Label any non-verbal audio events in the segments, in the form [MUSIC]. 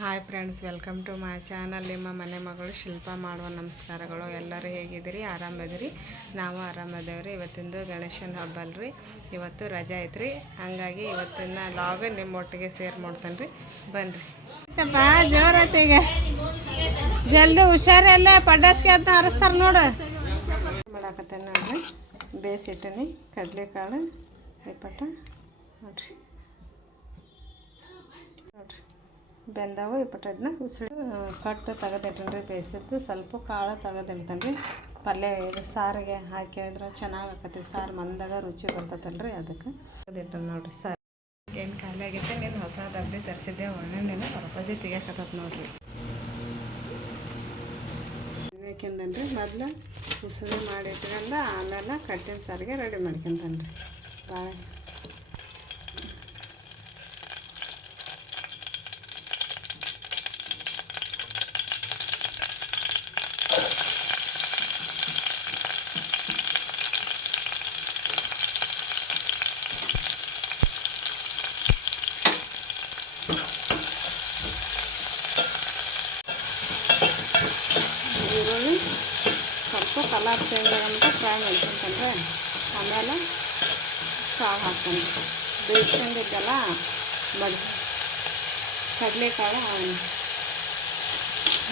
Hi friends welcome to my channel ನಿಮ್ಮ ಮನೆ ಮಗಳು ಶಿಲ್ಪ ಮಾಡುವ ನಮಸ್ಕಾರಗಳು. ಎಲ್ಲರೂ ಹೇಗಿದ್ದೀರಿ? ಆರಾಮದಿರಿ ನಾವು ಆರಾಮದೇವ್ರಿ ಇವತ್ತಿಂದು ಗಣೇಶನ ಹಬ್ಬ ಅಲ್ರಿ ಇವತ್ತು ರಜೆ ಐತ್ರಿ. ಹಂಗಾಗಿ ಇವತ್ತಿನ ಲಾಗ್ ನಿಮ್ಮ ಒಟ್ಟಿಗೆ ಸೇರ್ ಮಾಡ್ತೇನೆ ರೀ ಬನ್ನಿರಿ ಬಾ ಈಗ. ಜಲ್ದಿ ಹುಷಾರೆಲ್ಲ ಪಡ್ಡಾಸ್ಗೆ ಅಂತ ಹರಿಸ್ತಾರೆ ನೋಡು. ಮಾಡಾಕತ್ತೇನೆ ನೋಡ್ರಿ. ಬೇಯಿಸಿಟ್ಟಿನಿ. ಕಡಲೆಕಾಳು ಇಪ್ಪಟ್ಟ ನೋಡ್ರಿ ನೋಡ್ರಿ ಬೆಂದವು ಇಪ್ಪಟ್ಟು ಇದನ್ನ ಉಸಿಳಿ ಕಟ್ಟು ತೆಗೆದಿಟ್ಟನ್ರಿ ಬೇಯಿಸಿದ್ದು, ಸ್ವಲ್ಪ ಕಾಳು ತೆಗೆದಿಡ್ತಾನೆ ರೀ ಪಲ್ಯ ಇದು ಸಾರಿಗೆ ಹಾಕಿದ್ರೆ ಚೆನ್ನಾಗಿ ಆಕತಿ ಸಾರು ಮಂದಾಗ ರುಚಿ ಬರ್ತೈತಲ್ರಿ ಅದಕ್ಕೆ. ತೆಗೆದಿಟ್ಟು ನೋಡ್ರಿ ಸಾರು. ಏನು ಖಾಲಿ ಆಗೈತೆ ನೀನು ಹೊಸ ಡಬ್ಬಿ ತರಿಸಿದ್ದೆ ಒಳ್ಳೆಣ್ಣೆನ ಪರಪಜಿ ತೆಗಿಯಕತ್ತದ ನೋಡ್ರಿ. ಯಾಕೆಂದನ್ರಿ ಮೊದ್ಲು ಉಸುಳಿ ಮಾಡಿ ಇಟ್ಕೊಂಡ ಆಮೇಲೆ ಕಟ್ಟಿನ ಸಾರಿಗೆ ರೆಡಿ ಮಾಡ್ಕೊಂತಾನೆ ರೀ ಬಾಳೆ ಈರುಳ್ಳಿ ಸ್ವಲ್ಪ ಕಲರ್ ಚೇಂಜ್ ಆಗಂತ ಫ್ರೈ ಮಾಡ್ಕೊಂತಂದ್ರೆ ಆಮೇಲೆ ಕಾಳು ಹಾಕ್ತಾನೆ. ಬೇಯಿಸ್ಕೊಂಡಿದ್ದೆಲ್ಲ ಬಡ್ ಕಡಲೆಕಾಳು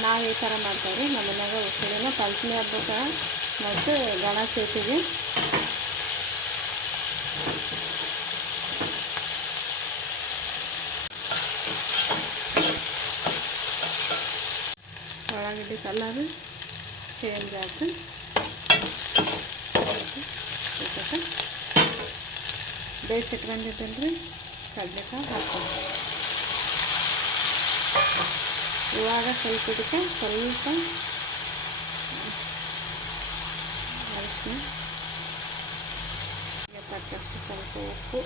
ನಾವು ಈ ಥರ ಮಾಡ್ತೇವೆ ರೀ ನಮ್ಮ ಮನೆಯಾಗ ಉಸುಳಿನ ಪಂಚಮಿ ಹಬ್ಬಕ್ಕೆ ಮತ್ತು ಗಣೇಶ ಚೌತಿಗೆ ಒಳಗಡೆ ಕಲರ್ ಚೇಂಜ್ ಆಯ್ತು. ಬೇಯಿಸಿಟ್ಕೊಂಡಿದ್ದೇನೆ ರೀ ಕಡಲೆಕಾಯಿ ಹಾಕ್ತೀನಿ ಇವಾಗ ಸ್ವಲ್ಪ ಇದಕ್ಕೆ ಸ್ವಲ್ಪ ಅರಿಶಿನ ತಕ್ಕಷ್ಟು ಸ್ವಲ್ಪ ಉಪ್ಪು,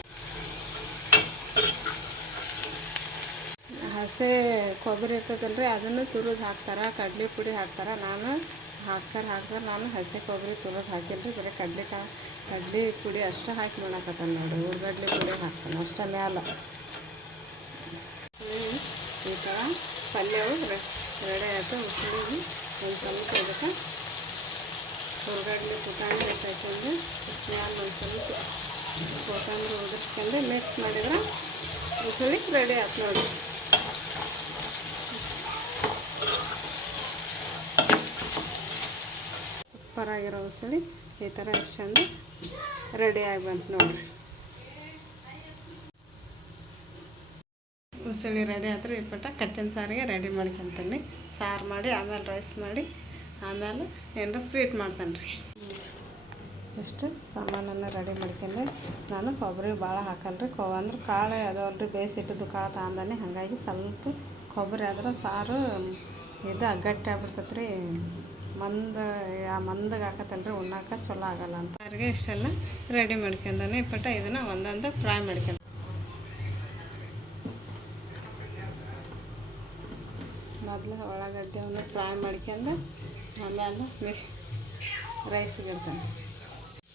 ಹಸೆ ಕೊಬ್ಬರಿ ಇರ್ತದಲ್ರಿ, ಅದನ್ನು ತುರಿದು ಹಾಕ್ತಾರೆ, ಕಡಲೆ ಪುಡಿ ಹಾಕ್ತಾರೆ. ನಾನು ಹಾಕ್ತಾರೆ ಹಾಕ್ತಾರೆ ನಾನು ಹಸೆ ಕೊಬ್ಬರಿ ತುರಿದು ಹಾಕಿಲ್ಲ ರೀ ಬರೀ ಕಡಲೆ ಕಾ ಕಡಲೆ ಪುಡಿ ಅಷ್ಟೇ ಹಾಕಿ ಮಾಡಾಕತ್ತಾನ ನೋಡಿ ಉರ್ಗಡ್ಲೆ ಪುಡಿ ಹಾಕ್ತಾನೆ, ಅಷ್ಟೇ ಮ್ಯಾಲ. ಈ ಥರ ಪಲ್ಯವು ರೆಡಿ ಆಯ್ತು ಉಸುಳಿಗೆ ಒಂದು ಸ್ವಲ್ಪ ಅದಕ್ಕೆ ಹುರ್ಗಡ್ಲೆ ಪುಟಾಣಿ ಹಾಕೊಂಡು ಮ್ಯಾಲ ಒಂದು ಸ್ವಲ್ಪ ಕೊತ್ತಂಬರಿ ಉದುರಿಸ್ಕೊಂಡು ಮಿಕ್ಸ್ ಮಾಡಿದ್ರೆ ಉಸುಳಿ ರೆಡಿ ಆಯ್ತು ನೋಡಿ. ಸೂಪರ್ ಆಗಿರೋ ಉಸುಳಿ ಈ ಥರ ಎಷ್ಟು ರೆಡಿ ಆಗಿ ಬಂತು ನೋಡಿರಿ. ಉಸಳಿ ರೆಡಿ ಆದ್ರೆ ಪಟ ಕಟ್ಟಿನ ಸಾರಿಗೆ ರೆಡಿ ಮಾಡ್ಕೊಂತೀನಿ. ಸಾರು ಮಾಡಿ, ಆಮೇಲೆ ರೈಸ್ ಮಾಡಿ, ಆಮೇಲೆ ಏನಾರ ಸ್ವೀಟ್ ಮಾಡ್ತಾನೆ ರೀ ಎಷ್ಟು ಸಾಮಾನನ್ನು ರೆಡಿ ಮಾಡ್ಕೊಂಡೆ. ನಾನು ಕೊಬ್ಬರಿ ಭಾಳ ಹಾಕಲ್ರಿ. ಕೊ ಅಂದ್ರೆ ಕಾಳು ಅದಾವಲ್ರಿ ಬೇಯಿಸಿಟ್ಟಿದ್ದು ಕಾಳು ತಾಂದಾನೆ ಹಾಗಾಗಿ ಸ್ವಲ್ಪ ಕೊಬ್ಬರಿ ಆದ್ರೆ ಸಾರು ಇದು ಅಗ್ಗಟ್ಟಾಗ್ಬಿಡ್ತೈತೆ ರೀ ಮಂದ ಮಂದಗೆ ಹಾಕತ್ತಲ್ರಿ ಉಣ್ಣಾಕ ಚಲೋ ಆಗಲ್ಲ ಅಂತ. ಅವ್ರಿಗೆ ಇಷ್ಟೆಲ್ಲ ರೆಡಿ ಮಾಡ್ಕೊಂಡಾನೆ ಇಪ್ಪಟ್ಟ ಇದನ್ನು ಒಂದೊಂದು ಫ್ರೈ ಮಾಡ್ಕೊಂಡ. ಮೊದಲು ಉಳ್ಳಾಗಡ್ಡೆವನ್ನು ಫ್ರೈ ಮಾಡ್ಕೊಂಡು ಆಮೇಲೆ ಮಿ ರೈಸ್ಗೆ ಇಡ್ತಾನೆ.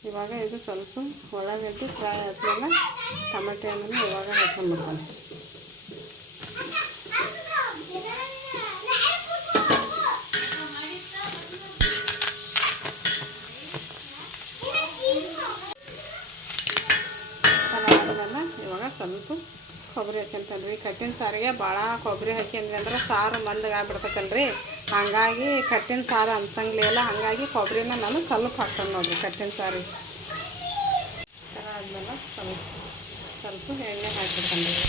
ಇವಾಗ ಇದು ಸ್ವಲ್ಪ ಉಳ್ಳಾಗಡ್ಡೆ ಫ್ರೈ ಆದ್ಮೇಲೆ ಟಮಾಟೆ ಹಣ್ಣನ್ನು ಇವಾಗ ಹಾಕೊಂಡ್ಬಿಡ್ತಾನೆ ಥರ ಆದ್ಮೇಲೆ ಇವಾಗ ಸ್ವಲ್ಪ ಕೊಬ್ಬರಿ ಹಾಕ್ಯಂತಲ್ರಿ. ಕಟ್ಟಿನ ಸಾರಿಗೆ ಭಾಳ ಕೊಬ್ಬರಿ ಹಾಕ್ಯಂದ್ರಿ ಅಂದ್ರೆ ಸಾರು ಮಂದಗೆ ಆಗ್ಬಿಡ್ತೈತಲ್ರಿ. ಹಾಗಾಗಿ ಕಟ್ಟಿನ ಸಾರು ಇಲ್ಲ. ಹಾಗಾಗಿ ಕೊಬ್ಬರಿನ ನಾನು ಸ್ವಲ್ಪ ಹಾಕ್ತಾನೆ ನೋಡ್ರಿ ಕಟ್ಟಿನ ಥರ ಆದ್ಮೇಲೆ ಸ್ವಲ್ಪ ಸ್ವಲ್ಪ ಎಣ್ಣೆ ಹಾಕಿಬಿಡ್ತಾನೆ ರೀ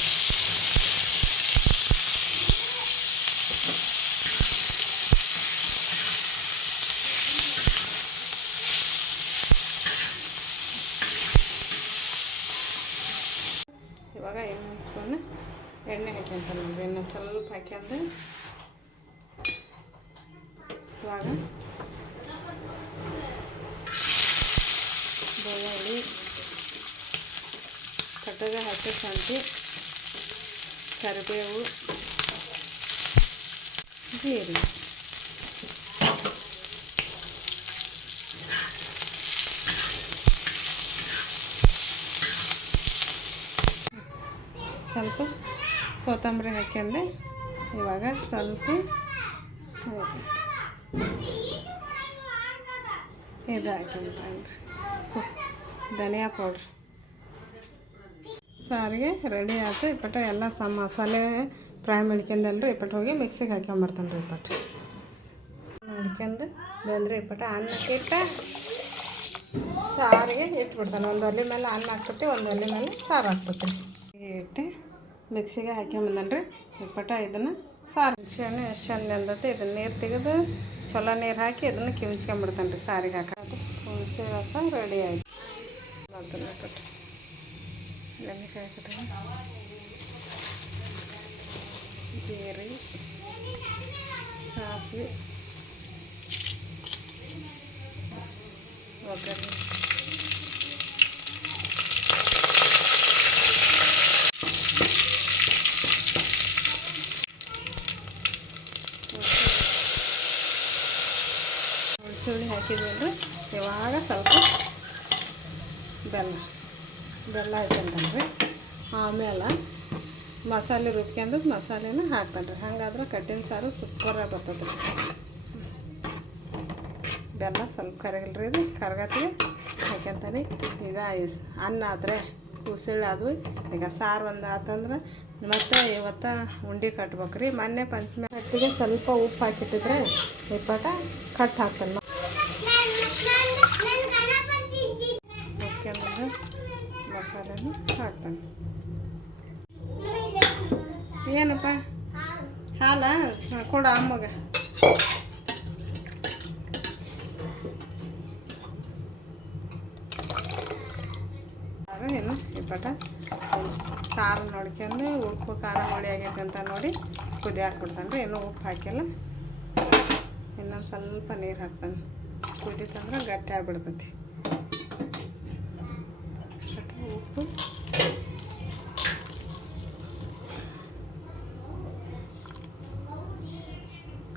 ಇವಾಗ ಇನ್ನೊಂದು ಸ್ಪೂನ್ ಎಣ್ಣೆ ಹಾಕ್ಯಂತಾನೆ ನೋಡಿರಿ ಎಣ್ಣೆ ಸ್ವಲ್ಪ ಹಾಕ್ಯಂದು ಇವಾಗ ಬೆಳ್ಳುಳ್ಳಿ ಕಟ್ಟಗೆ ಹಸಿ ಶುಂಠಿ ಕರಿಬೇವು ಜೀರಿಗೆ ಸ್ವಲ್ಪ ಕೊತ್ತಂಬರಿ ಹಾಕ್ಯಂಡು. ಇವಾಗ ಸ್ವಲ್ಪ ಇದು ಹಾಕ್ಯಂತ ಧನಿಯಾ ಪೌಡ್ರ್ ಸಾರಿಗೆ ರೆಡಿ ಆಯ್ತು. ಇಪ್ಪಟ ಎಲ್ಲ ಸ ಮಸಾಲೆ ಫ್ರೈ ಮಾಡ್ಕೊಂಡಲ್ರಿ ಇಪ್ಪಟ್ಟು ಹೋಗಿ ಮಿಕ್ಸಿಗೆ ಹಾಕ್ಕೊಂಬರ್ತಾನೆ ರೀ ಇಪ್ಪಟ್ಟು ಮಾಡ್ಕೊಂಡು ಬಂದ್ರೆ ಇಪ್ಪಟ ಅನ್ನಕ್ಕೆ ಇಟ್ಟ ಸಾರಿಗೆ ಇಟ್ಬಿಡ್ತಾನೆ. ಒಂದು ಒಲೆ ಮೇಲೆ ಅನ್ನ ಹಾಕ್ಬಿಟ್ಟು, ಒಂದು ಒಲೆ ಮೇಲೆ ಸಾರು ಹಾಕ್ಬಿಡ್ತೀನಿ. ಇಟ್ಟು ಮಿಕ್ಸಿಗೆ ಹಾಕ್ಕೊಂಬಂದನ್ ರೀ ಇಪ್ಪಟ ಇದನ್ನು ಸಾರು ಹುಣ್ಸೆಹಣ್ಣು ಎಷ್ಟು ಚಂದ ಅಂದತೆ ಇದನ್ನು ನೀರು ತೆಗೆದು ಚಲೋ ನೀರು ಹಾಕಿ ಇದನ್ನು ಕಿವುಚ್ಕೊಂಬಿಡ್ತಾನೆ ರೀ ಸಾರಿಗೆ ಹಾಕೋದು ಹುಣಸೆ ರಸ ರೆಡಿ ಆಯ್ತು ಅದನ್ನು ಇಪ್ಪಟ್ಟು ನೆನೆಕಾಯಿ ಹಾಕಿದ್ರೆ ಜೀರಿಗೆ ಸಾಸಿವೆ ಒಗ್ಗರಣೆ ಯಾವಾಗ ಇವಾಗ ಸ್ವಲ್ಪ ಬೆಲ್ಲ ಬೆಲ್ಲ ಹಾಕ್ಕೊಂಡ್ರಿ ಆಮೇಲೆ ಮಸಾಲೆ ರುಬ್ಕೊಂಡು ಮಸಾಲೆನ ಹಾಕ್ತಾನ್ರಿ ಹಂಗಾದ್ರೆ ಕಟ್ಟಿನ ಸಾರು ಸೂಪರಾಗಿ ಬರ್ತದೆ. ಬೆಲ್ಲ ಸ್ವಲ್ಪ ಕರಗಲ್ರಿ ಇದು ಕರಗತ್ತಿಗೆ ಹಾಕ್ಯಂತಾನೆ. ಈಗ ಅನ್ನ ಆದರೆ ಉಸಿಳು ಆದ್ವಿ. ಈಗ ಸಾರು ಒಂದು ಆತಂದ್ರೆ ಮತ್ತೆ ಇವತ್ತು ಉಂಡೆ ಕಟ್ಬೇಕ್ರಿ. ಮೊನ್ನೆ ಪಂಚಮಿ ಕಟ್ಟಿಗೆ ಸ್ವಲ್ಪ ಉಪ್ಪು ಹಾಕಿಟ್ಟಿದ್ರೆ ಇಪ್ಪಟ ಕಟ್ ಹಾಕ್ತಾನೆ ಹಾಕ್ಯಂದ್ರೆ ಮಸಾಲೆನ ಹಾಕ್ತಾನೆ ಏನಪ್ಪ? ಹಾಲ? ಹಾಂ, ಅಮ್ಮಗೆ. ಏನು? ಏನು ಇಪ್ಪಟ ಸಾರು ನೋಡ್ಕೊಂಡು ಉಪ್ಪು ಖಾರ ಮಾಡಿ ಆಗೈತೆ ಅಂತ ನೋಡಿ ಕುದಿ ಹಾಕ್ಬಿಡ್ತಾನೆ ಇನ್ನೂ ಉಪ್ಪು ಹಾಕಿಲ್ಲ. ಇನ್ನೊಂದು ಸ್ವಲ್ಪ ನೀರು ಹಾಕ್ತಾನೆ. ಕುದಿತಂದ್ರೆ ಗಟ್ಟಿ ಆಗ್ಬಿಡ್ತೈತಿ. ಉಪ್ಪು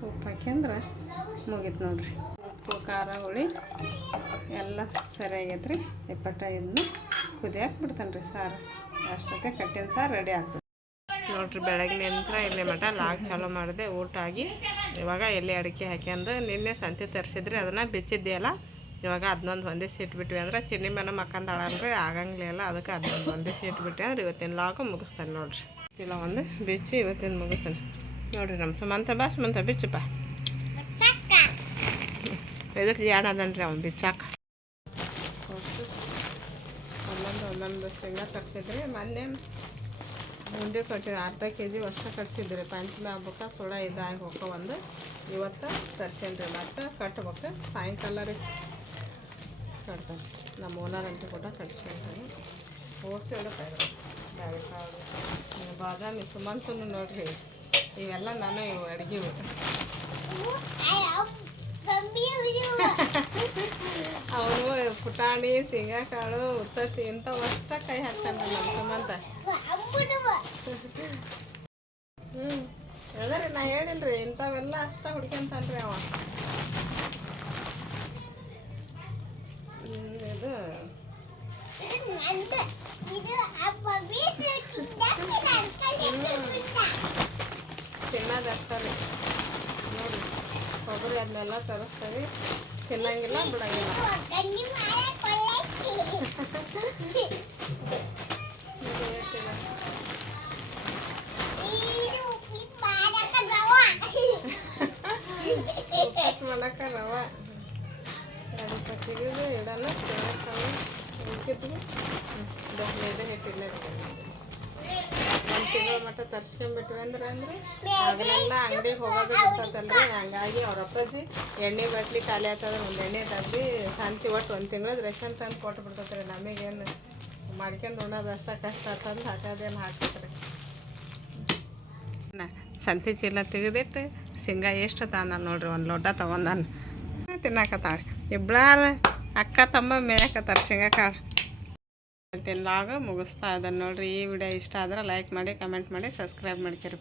ಉಪ್ಪು ಹಾಕ್ಯಂದ್ರೆ ಮುಗೀತು ನೋಡ್ರಿ. ಉಪ್ಪು, ಖಾರ, ಹುಳಿ ಎಲ್ಲ ಸರಿಯಾಗೈತೆ ರೀ ಇಪ್ಪತ್ತ ಇದನ್ನ ಕುದಿಯಾಕೆ ಬಿಡ್ತಾನೆ ರೀ ಸಾರು. ಅಷ್ಟೊತ್ತೆ ಕಟ್ಟಿನ ಸಾರು ರೆಡಿ ಆಗ್ತದೆ. ನೋಡ್ರಿ ಬೆಳಗ್ಗೆ ನಂತರ ಇಲ್ಲಿ ಮಟ ಲಾಗ್ ಚಾಲೂ ಮಾಡಿದೆ, ಊಟ ಆಗಿ. ಇವಾಗ ಎಲ್ಲಿ ಅಡಿಕೆ ಹಾಕ್ಯಂದು ನಿನ್ನೆ ಸಂತೆ ತರಿಸಿದ್ರಿ, ಅದನ್ನು ಬಿಚ್ಚಿದ್ದೆಯಲ್ಲ ಇವಾಗ ಅದನ್ನೊಂದು ಹೊಂದಿಸಿ ಇಟ್ಬಿಟ್ವಿ ಅಂದ್ರೆ ಚಿನ್ನಿ ಮನೆ ಮಕ್ಕಂದಾಳಲ್ರಿ ಆಗಂಗಿಲ್ಲ ಅದಕ್ಕೆ ಅದನ್ನೊಂದು ಹೊಂದಿಸಿ ಇಟ್ಬಿಟ್ವಿ ಅಂದ್ರೆ ಇವತ್ತಿನ ಲಾಗು ಮುಗಿಸ್ತಾನೆ ನೋಡ್ರಿ. ಇಲ್ಲ, ಒಂದು ಬಿಚ್ಚಿ ಇವತ್ತಿನ ಮುಗಿಸ್ತಾನೆ. ನೋಡ್ರಿ ನಮ್ಮ ಸುಮಂತ ಬಾ, ಸುಮಂತ ಬಿಚ್ಚಪ್ಪ ಇದಕ್ಕೆ ಜಾಣ ಅದನ್ರಿ ಅವ್ನು ಬಿಚ್ಚಾಕ? ಒಂದೊಂದು ಒಂದೊಂದು ಶೇಂಗಾ ತರಿಸಿದ್ರಿ ಮೊನ್ನೆ ಉಂಡೆ ಕಟ್ಟಿ ಅರ್ಧ ಕೆ ಜಿ ವರ್ಷ ಕಟ್ಸಿದ್ರಿ. ಪಂಚಮಿ ಹಬ್ಬಕ್ಕೆ ಸುಳ ಇದಾಗಿ ಹೋಗೋ ಒಂದು ಇವತ್ತು ತರ್ಸೇನ್ರಿ. ಮತ್ತೆ ಕಟ್ಬೇಕು. ಸಾಯಂಕಾಲ ರೀ ಕಟ್ತಾನೆ. ನಮ್ಮ ಓನರ್ ಅಂತ ಕೂಡ ಬ್ಯಾರೆ ಕಾಳು ಇನ್ನು ಬಾದಾಮಿ ಸುಮಂತನು ನೋಡ್ರಿ. ಇವೆಲ್ಲ ನಾನು ಇವು ಅಡುಗೆ ಅವನು [LAUGHS] ಪುಟಾಣಿ ಶೇಂಗಾಕಾಳು ಉತ್ತತ್ತಿ ಇಂಥವಷ್ಟ ಕೈ ಹಾಕ್ತಾನೆ ನಮ್ಮ ಸುಮಂತ ಹ್ಞೂ ಹೇಳಿದ್ರಿ ನಾ ಹೇಳಿಲ್ರಿ ಇಂಥವೆಲ್ಲ ಅಷ್ಟ ಹುಡ್ಕೊಂತಾನ್ರಿ ಅವ. ಇದು. ತಿನ್ನೋದಷ್ಟೇ ನೋಡಿ ಕೊಬ್ಬರಿ ಅದನ್ನೆಲ್ಲ ತರಿಸ್ತೀವಿ ತಿನ್ನಂಗಿಲ್ಲ ಬಿಡಂಗಿಲ್ಲ ಇದು ಹೇಳ್ತೀನಿ. ಉಪ್ಪಿಟ್ಟು ಮಾಡಕ್ಕೆ ರವೆ ಎರಡು ತೆಗೆದು ಇಡಲ್ಲ ತೆಗೆದು ಉಳ್ಕಿದ್ವಿ ಇದು ಹಿಟ್ಟಿಲ್ಲ ಒಂದು ತಿಂಗಳ ಮಟ್ಟ ತರ್ಸ್ಕೊಂಡ್ಬಿಟ್ವಿ ಅಂದ್ರೆ ಅಂದ್ರೆ ಅದನ್ನೆಲ್ಲ ಅಂಗಡಿಗೆ ಹೋಗೋದು ಗೊತ್ತಲ್ರಿ ಹಂಗಾಗಿ ಅವ್ರ ಅಪ್ಪಾಜಿ ಎಣ್ಣೆ ಬಟ್ಲಿ ಖಾಲಿ ಆಗ್ತದ, ಒಂದು ಎಣ್ಣೆ ಡಬ್ಬಿ ಶಾಂತಿ ಒಟ್ಟು ಒಂದು ತಿಂಗಳದ ರೇಷನ್ ತಂದು ಕೊಟ್ಟು ಬಿಡ್ತೈತ್ರಿ ನಮಗೇನು ಮಾಡ್ಕೊಂಡು ಉಣ್ಣೋದು ಅಷ್ಟ ಕಷ್ಟ ತಂದು ಹಾಕೋದೇನು ನಾ ಸಂತಿ ಚೀಲ ತೆಗೆದಿಟ್ಟು ಶೇಂಗಾ ಎಷ್ಟು ತಾನ ನೋಡ್ರಿ, ಒಂದು ಲೋಟ ತೊಗೊಂಡಾನ ತಿನ್ನಾಕತ್ತಾಳ ಇಬ್ಬಳಾರ ಅಕ್ಕ ತಮ್ಮ ಮೇಯಕತ್ತಾರ ಶೇಂಗಾ ಕಾಳು. ತಿನ್ನಾಗ ಮುಗಿಸ್ತಾ ಇದ್ದಾನೆ ನೋಡ್ರಿ ಈ ವಿಡಿಯೋ ಇಷ್ಟ ಆದ್ರೆ ಲೈಕ್ ಮಾಡಿ ಕಮೆಂಟ್ ಮಾಡಿ ಸಬ್ಸ್ಕ್ರೈಬ್ ಮಾಡ್ಕೊರಿ